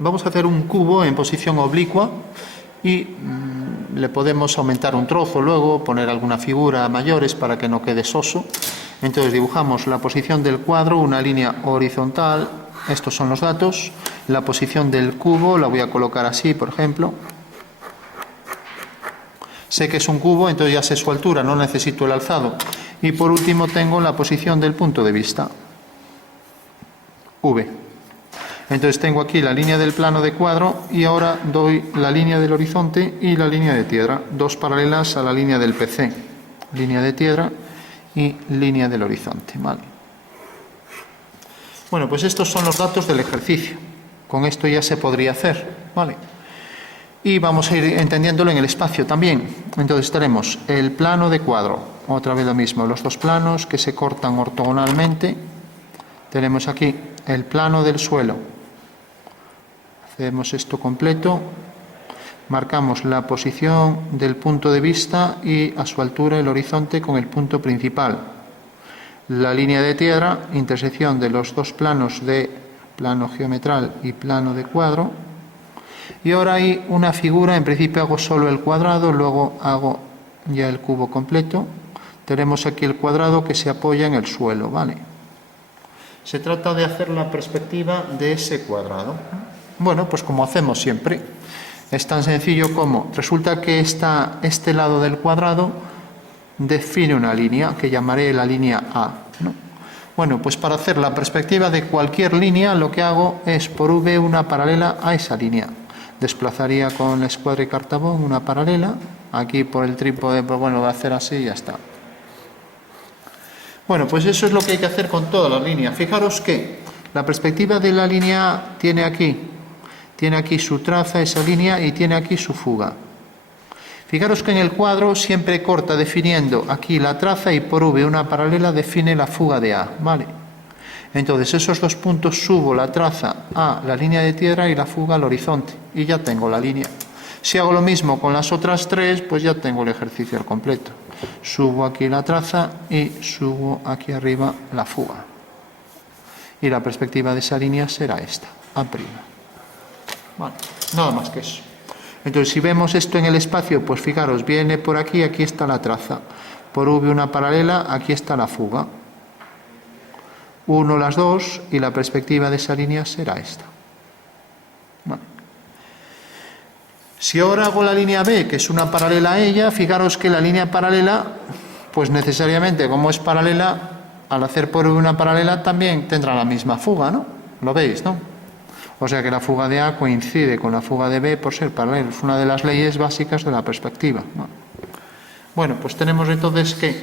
vamos a hacer un cubo en posición oblicua y le podemos aumentar un trozo luego, poner alguna figura mayores para que no quede soso. Entonces dibujamos la posición del cuadro, una línea horizontal, estos son los datos. La posición del cubo la voy a colocar así, por ejemplo. Sé que es un cubo, entonces ya sé su altura, no necesito el alzado. Y por último tengo la posición del punto de vista, V. Entonces tengo aquí la línea del plano de cuadro y ahora doy la línea del horizonte y la línea de tierra, dos paralelas a la línea del PC. Línea de tierra y línea del horizonte. Vale. Bueno, pues estos son los datos del ejercicio. Con esto ya se podría hacer. Vale. Y vamos a ir entendiéndolo en el espacio también. Entonces tenemos el plano de cuadro, otra vez lo mismo, los dos planos que se cortan ortogonalmente. Tenemos aquí el plano del suelo. Hacemos esto completo. Marcamos la posición del punto de vista y a su altura el horizonte con el punto principal. La línea de tierra, intersección de los dos planos de plano geometral y plano de cuadro. Y ahora hay una figura, en principio hago solo el cuadrado, luego hago ya el cubo completo. Tenemos aquí el cuadrado que se apoya en el suelo, ¿vale? Se trata de hacer la perspectiva de ese cuadrado. Bueno, pues como hacemos siempre. Es tan sencillo como, resulta que este lado del cuadrado define una línea, que llamaré la línea A, ¿no? Bueno, pues para hacer la perspectiva de cualquier línea, lo que hago es por V una paralela a esa línea. Desplazaría con la escuadra y cartabón una paralela, aquí por el trípode, pues bueno, voy a hacer así y ya está. Bueno, pues eso es lo que hay que hacer con todas las líneas. Fijaros que la perspectiva de la línea A tiene aquí su traza, esa línea, y tiene aquí su fuga. Fijaros que en el cuadro siempre corta definiendo aquí la traza y por V una paralela define la fuga de A, ¿vale? Entonces esos dos puntos subo la traza a la línea de tierra y la fuga al horizonte y ya tengo la línea. Si hago lo mismo con las otras tres, pues ya tengo el ejercicio al completo. Subo aquí la traza y subo aquí arriba la fuga. Y la perspectiva de esa línea será esta, A'. Vale, nada más que eso. Entonces si vemos esto en el espacio, pues fijaros, viene por aquí, aquí está la traza. Por V una paralela, aquí está la fuga. Uno las dos y la perspectiva de esa línea será esta. Vale. Si ahora hago la línea B, que es una paralela a ella, fijaros que la línea paralela, pues necesariamente como es paralela, al hacer por una paralela también tendrá la misma fuga, ¿no? ¿Lo veis, no? O sea que la fuga de A coincide con la fuga de B por ser paralelo. Es una de las leyes básicas de la perspectiva, ¿no? Bueno, pues tenemos entonces que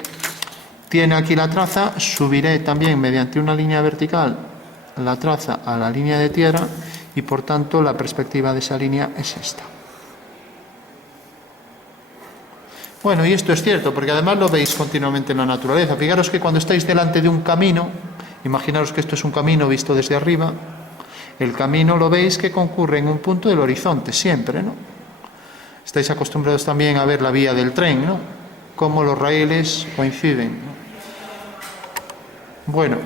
tiene aquí la traza, subiré también mediante una línea vertical la traza a la línea de tierra y por tanto la perspectiva de esa línea es esta. Bueno, y esto es cierto, porque además lo veis continuamente en la naturaleza. Fijaros que cuando estáis delante de un camino, imaginaros que esto es un camino visto desde arriba, el camino lo veis que concurre en un punto del horizonte, siempre, ¿no? Estáis acostumbrados también a ver la vía del tren, ¿no? Cómo los raíles coinciden, ¿no? Bueno,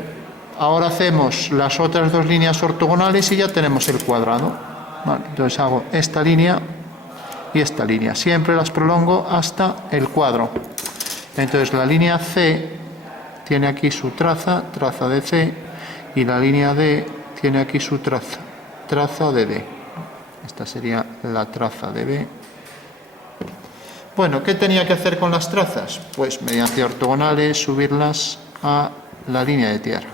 ahora hacemos las otras dos líneas ortogonales y ya tenemos el cuadrado. Vale, entonces hago esta línea y esta línea. Siempre las prolongo hasta el cuadro. Entonces la línea C tiene aquí su traza, traza de C, y la línea D tiene aquí su traza, traza de D. Esta sería la traza de B. Bueno, ¿qué tenía que hacer con las trazas? Pues mediante ortogonales subirlas a la línea de tierra.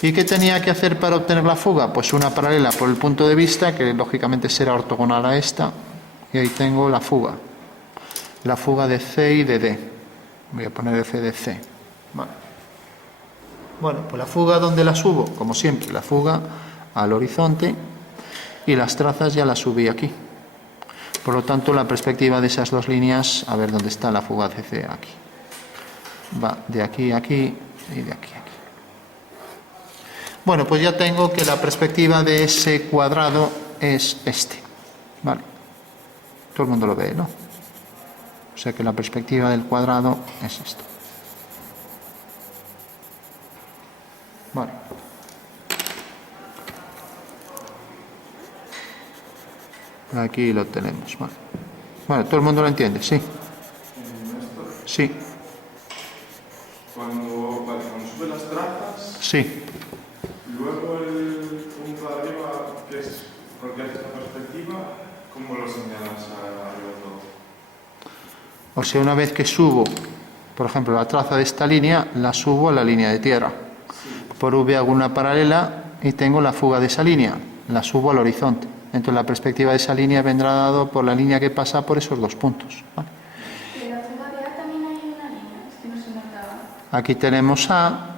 ¿Y qué tenía que hacer para obtener la fuga? Pues una paralela por el punto de vista, que lógicamente será ortogonal a esta, y ahí tengo la fuga de C y de D. Voy a poner F de C. Vale. Bueno, pues la fuga, ¿dónde la subo? Como siempre, la fuga al horizonte, y las trazas ya las subí aquí. Por lo tanto, la perspectiva de esas dos líneas, a ver dónde está la fuga de C, aquí. Va de aquí a aquí y de aquí a aquí. Bueno, pues ya tengo que la perspectiva de ese cuadrado es este. Vale. Todo el mundo lo ve, ¿no? O sea que la perspectiva del cuadrado es esto. Vale. Aquí lo tenemos. Vale. Bueno, ¿todo el mundo lo entiende? Sí. Sí. Cuando sube las trazas, Sí. luego el punto de arriba, que es porque es esta perspectiva, ¿cómo lo señalas arriba todo? O sea, una vez que subo, por ejemplo, la traza de esta línea, la subo a la línea de tierra. Por V hago una paralela y tengo la fuga de esa línea, la subo al horizonte. Entonces la perspectiva de esa línea vendrá dado por la línea que pasa por esos dos puntos. ¿Vale? ¿En la fuga de A también hay una línea? Es que no se notaba. Aquí tenemos A,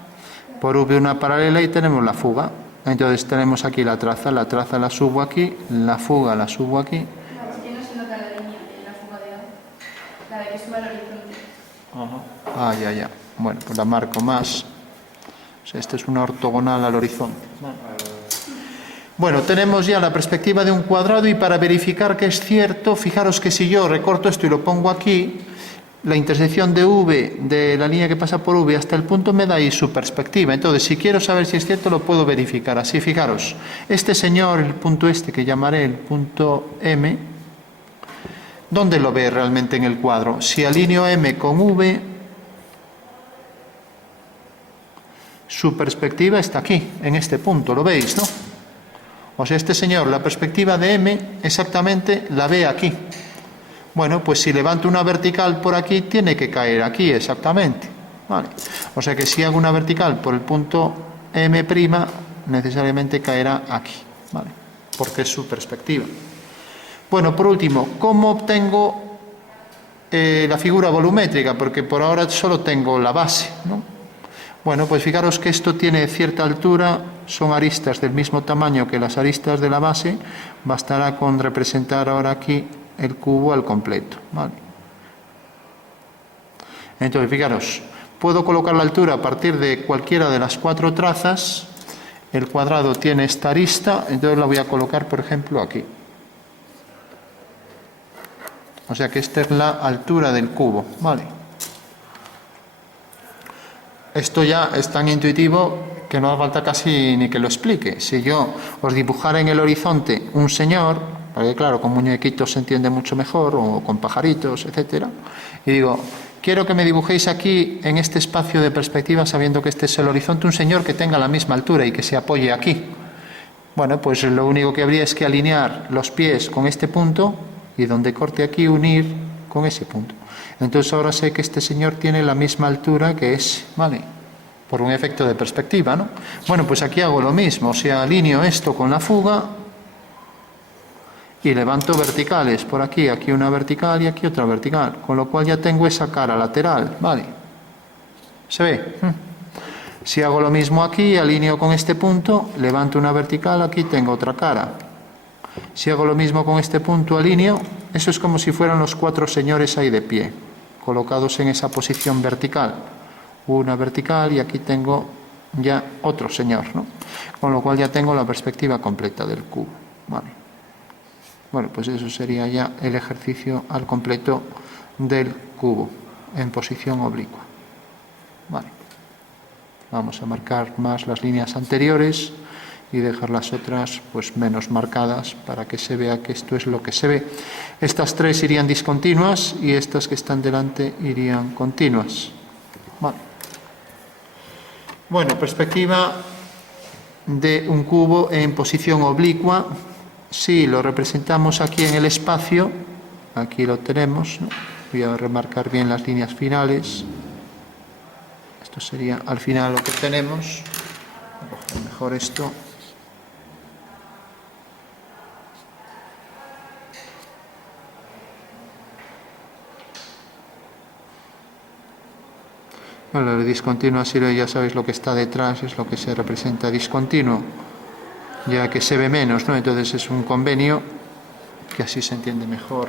por V una paralela y tenemos la fuga. Entonces tenemos aquí la traza la subo aquí, la fuga la subo aquí. No, es que no se nota la línea de la fuga de A. La de que sube al horizonte. Ah, ya. Bueno, pues la marco más. O sea, esta es una ortogonal al horizonte. Bueno, tenemos ya la perspectiva de un cuadrado y para verificar que es cierto, fijaros que si yo recorto esto y lo pongo aquí, la intersección de V, de la línea que pasa por V hasta el punto, me da ahí su perspectiva. Entonces, si quiero saber si es cierto, lo puedo verificar. Así, fijaros, este señor, el punto este que llamaré el punto M, ¿dónde lo ve realmente en el cuadro? Si alineo M con V, su perspectiva está aquí, en este punto, ¿lo veis, no? O sea, este señor, la perspectiva de M exactamente la ve aquí. Bueno, pues si levanto una vertical por aquí, tiene que caer aquí exactamente. Vale. O sea que si hago una vertical por el punto M', necesariamente caerá aquí. Vale. Porque es su perspectiva. Bueno, por último, ¿cómo obtengo la figura volumétrica? Porque por ahora solo tengo la base, ¿no? Bueno, pues fijaros que esto tiene cierta altura, son aristas del mismo tamaño que las aristas de la base, bastará con representar ahora aquí el cubo al completo. ¿Vale? Entonces, fijaros, puedo colocar la altura a partir de cualquiera de las cuatro trazas, el cuadrado tiene esta arista, entonces la voy a colocar, por ejemplo, aquí. O sea que esta es la altura del cubo, ¿vale? Esto ya es tan intuitivo que no hace falta casi ni que lo explique. Si yo os dibujara en el horizonte un señor, porque claro, con muñequitos se entiende mucho mejor, o con pajaritos, etcétera, y digo, quiero que me dibujéis aquí, en este espacio de perspectiva, sabiendo que este es el horizonte, un señor que tenga la misma altura y que se apoye aquí. Bueno, pues lo único que habría es que alinear los pies con este punto y donde corte aquí unir con ese punto. Entonces ahora sé que este señor tiene la misma altura que es, ¿vale? Por un efecto de perspectiva, ¿no? Bueno, pues aquí hago lo mismo, o sea, alineo esto con la fuga y levanto verticales por aquí, aquí una vertical y aquí otra vertical, con lo cual ya tengo esa cara lateral, ¿vale? ¿Se ve? Si hago lo mismo aquí, alineo con este punto, levanto una vertical, aquí tengo otra cara. Si hago lo mismo con este punto, alineo, eso es como si fueran los cuatro señores ahí de pie, colocados en esa posición vertical. Una vertical y aquí tengo ya otro señor, ¿no? Con lo cual ya tengo la perspectiva completa del cubo, ¿vale? Bueno, pues eso sería ya el ejercicio al completo del cubo en posición oblicua. Vale. Vamos a marcar más las líneas anteriores y dejar las otras pues menos marcadas para que se vea que esto es lo que se ve. Estas tres irían discontinuas y estas que están delante irían continuas. Vale. Bueno, perspectiva de un cubo en posición oblicua. Si lo representamos aquí en el espacio, aquí lo tenemos, ¿no? Voy a remarcar bien las líneas finales. Esto sería al final lo que tenemos. Voy a coger mejor esto. Bueno, el discontinuo, así ya sabéis lo que está detrás, es lo que se representa discontinuo, ya que se ve menos, ¿no? Entonces es un convenio que así se entiende mejor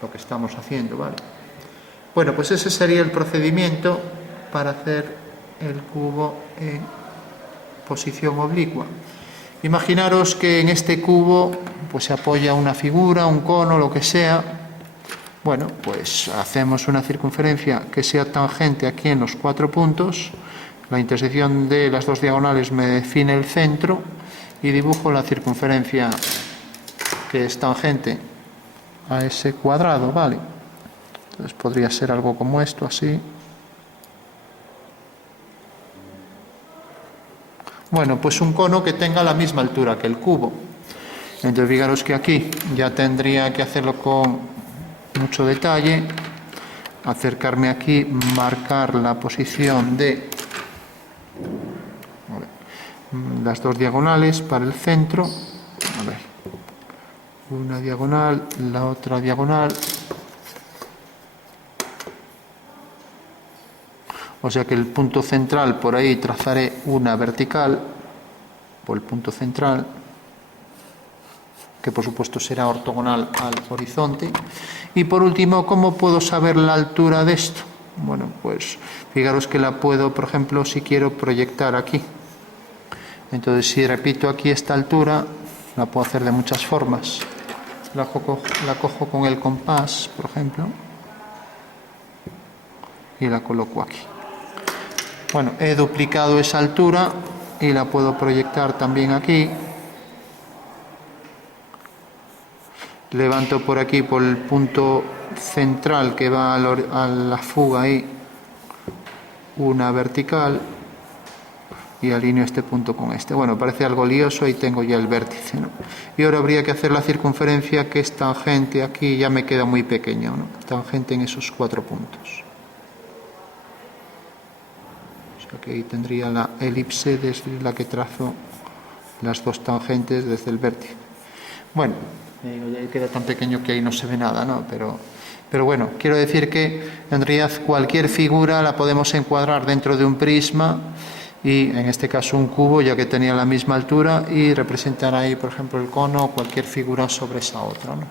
lo que estamos haciendo, ¿vale? Bueno, pues ese sería el procedimiento para hacer el cubo en posición oblicua. Imaginaros que en este cubo pues se apoya una figura, un cono, lo que sea. Bueno, pues hacemos una circunferencia que sea tangente aquí en los 4 puntos, la intersección de las dos diagonales me define el centro y dibujo la circunferencia que es tangente a ese cuadrado, ¿vale? Entonces podría ser algo como esto, así. Bueno, pues un cono que tenga la misma altura que el cubo. Entonces fijaros que aquí ya tendría que hacerlo con mucho detalle, acercarme aquí, marcar la posición de las dos diagonales para el centro. A ver, una diagonal, la otra diagonal. O sea que el punto central, por ahí trazaré una vertical por el punto central, que por supuesto será ortogonal al horizonte. Y por último, ¿cómo puedo saber la altura de esto? Bueno, pues fijaros que la puedo, por ejemplo, si quiero proyectar aquí. Entonces, si repito aquí esta altura, la puedo hacer de muchas formas. La cojo con el compás, por ejemplo, y la coloco aquí. Bueno, he duplicado esa altura y la puedo proyectar también aquí. Levanto por aquí, por el punto central que va a la fuga ahí, una vertical y alineo este punto con este. Bueno, parece algo lioso, ahí tengo ya el vértice, ¿no? Y ahora habría que hacer la circunferencia, que es tangente aquí, ya me queda muy pequeño, ¿no? Tangente en esos 4 puntos. O sea que ahí tendría la elipse desde la que trazo las dos tangentes desde el vértice. Bueno, ya queda tan pequeño que ahí no se ve nada, ¿no? Pero bueno, quiero decir que en realidad cualquier figura la podemos encuadrar dentro de un prisma, y en este caso un cubo, ya que tenía la misma altura, y representar ahí, por ejemplo, el cono o cualquier figura sobre esa otra, ¿no?